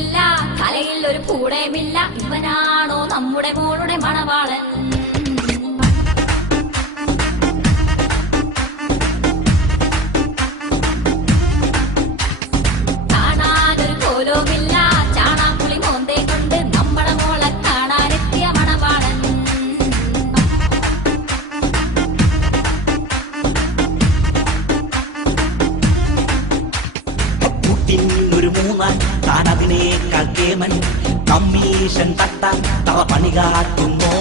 കുലുക്കില്ല, തലയിൽ ഒരു പൂടയുമില്ല. ഇവനാണോ നമ്മുടെ മോളുടെ മണവാളൻ? കാണാനൊരു കോലവുമില്ല, ചാണാക്കുളി മോന്തേ കൊണ്ട് നമ്മുടെ മോളെ കാണാനെത്തിയ മണവാളൻ. ഒരു മൂന്നാൻ താൻ അതിനേക്കാൾ കേമൻ, കമ്മീഷൻ തട്ടാൻ തവ പണി കാട്ടുന്നു.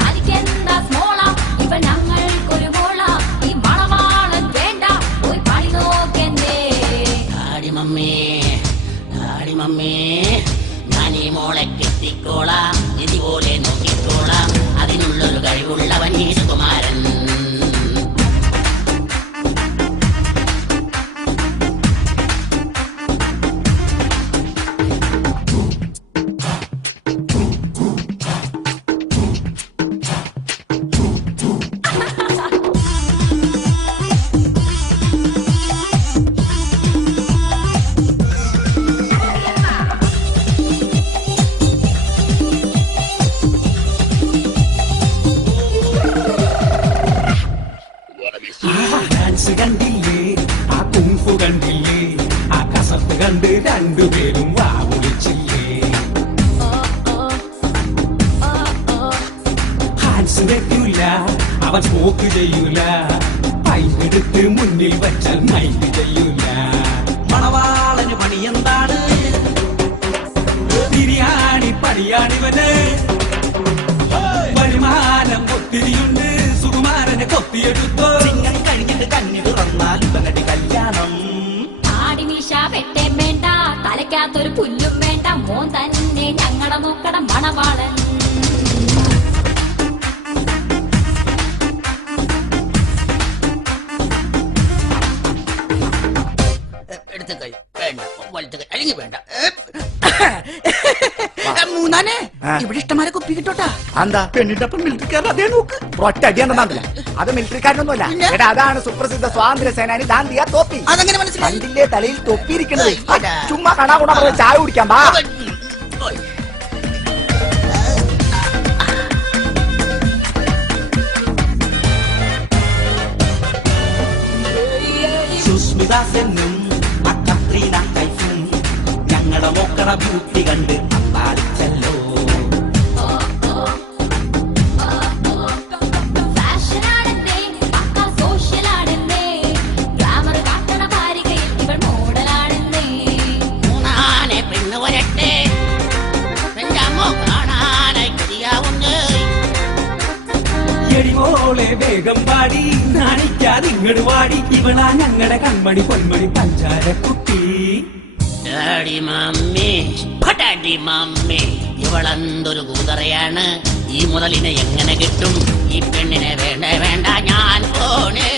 തനിക്കെന്താ സ്മോള, ഇവ ഞങ്ങൾക്കൊരു മോള. ഈ മണവാളൻ വേണ്ട, പോയി പണി നോക്കെന്തേ. ആടി മമ്മേ ഞാൻ ഈ മോളെ കെട്ടിക്കോളാം, ഇതുപോലെ നോക്കിക്കോളാം. അതിനുള്ളൊരു കഴിവുള്ളവൻ ഈ സുകുമാരൻ. കണ്ടില്ലേ, ആ കുങ്ഫു കണ്ടില്ലേ, ആ കസത്ത് കണ്ട് രണ്ടുപേരും വാ വിളിച്ചില്ലേ. ഹാൻസ് വെക്കൂല, അവൻ സ്മോക്ക് ചെയ്യൂല, പൈപ്പെടുത്ത് മുന്നിൽ വച്ചാൽ മൈക്ക് ചെയ്യൂല. മണവാളന് പണി എന്താണ്? ബിരിയാണി പണിയാണിവന്. വരുമാനം ഒത്തിരിയുണ്ട്, സുകുമാരനെ കൊത്തിയെടുത്തോ. ചിങ്ങം കഴിഞ്ഞിട്ട് കന്നി തുറന്നാൽ ഇവനടി കല്യാണം. ആടിമീശ വെട്ടേം വേണ്ട, തലയ്ക്കകത്തൊരു പുല്ലും വേണ്ട. മോൻ തന്നെ ഞങ്ങളുടെ നോക്കട മണവാളൻ. എടുത്ത കൈ വേണ്ട, വലത്തെ കൈ അല്ലെങ്കിൽ വേണ്ട. മൂന്നാനെ ഇവിടെ ഇഷ്ടമാരെ കുപ്പി കിട്ടോട്ടാ. എന്താ പെണ്ണിന്റെ അപ്പം മിലിറ്ററിക്കാരൻ അതേ നോക്ക് ഒറ്റ അടിയാണെന്നില്ല. അത് മിലിറ്ററിക്കാരനൊന്നുമല്ല, എടാ അതാണ് സുപ്രസിദ്ധ സ്വാതന്ത്ര്യ സേനാനി ദാന്തിയ തോപ്പി. അതെങ്ങനെ മനസ്സിലായി? കണ്ടില്ലേ തലയിൽ തൊപ്പിയിരിക്കുന്നത്? ചുമ്മാ കണാകുണ ചായ കുടിക്കാൻ വാ. സുസ്മിത സെന്നും കത്രീന കൈഫും ഞങ്ങളുടെ മോക്കട ബ്യൂട്ടി കണ്ട് അമ്പാളിച്ചല്ലോ. ഫാഷനാണെന്നേ, പക്കാ സോഷ്യലാണെന്നേ, ഗ്ലാമർ കാട്ടണ ഭാരികയിൽ ഇവൾ മോഡലാണെന്നേ. മൂന്നാനെ പെണ്ണ് വരട്ടെ, എന്റെ അമ്മ കാണാനായി കൊതിയാവുന്നേ. എടിമോളെ വേഗം പാടി, നാണിക്കാതിങ്ങട് വാടി. ഇവളാ ഞങ്ങളുടെ കൺമണി പൊന്മണി പഞ്ചാര കുട്ടി. ഡാഡി മമ്മി, പടാഡി മമ്മി, ഇവളെന്തൊരു കൂതറയാണ്. ഈ മുതലിനെ എങ്ങനെ കിട്ടും? ഈ പെണ്ണിനെ വേണ്ട വേണ്ട, ഞാൻ പോണേ.